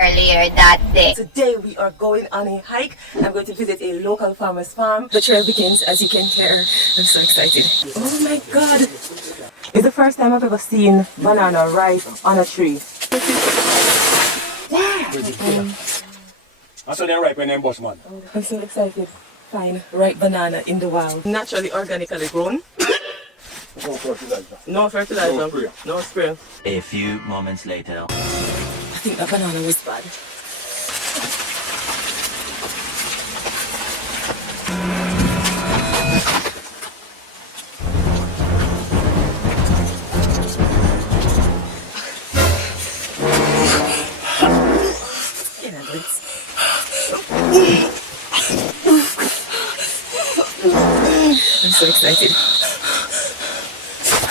earlier that day. Today we are going on a hike. I'm going to visit a local farmer's farm. The trail begins, as you can hear. I'm so excited. Oh my god! It's the first time I've ever seen banana ripe on a tree. I saw them ripe when them bush, man. I'm so excited. Find ripe banana in the wild. Naturally, organically grown. No fertilizer. No fertilizer. No spray. No spray. A few moments later. I think that banana was bad. I'm so excited.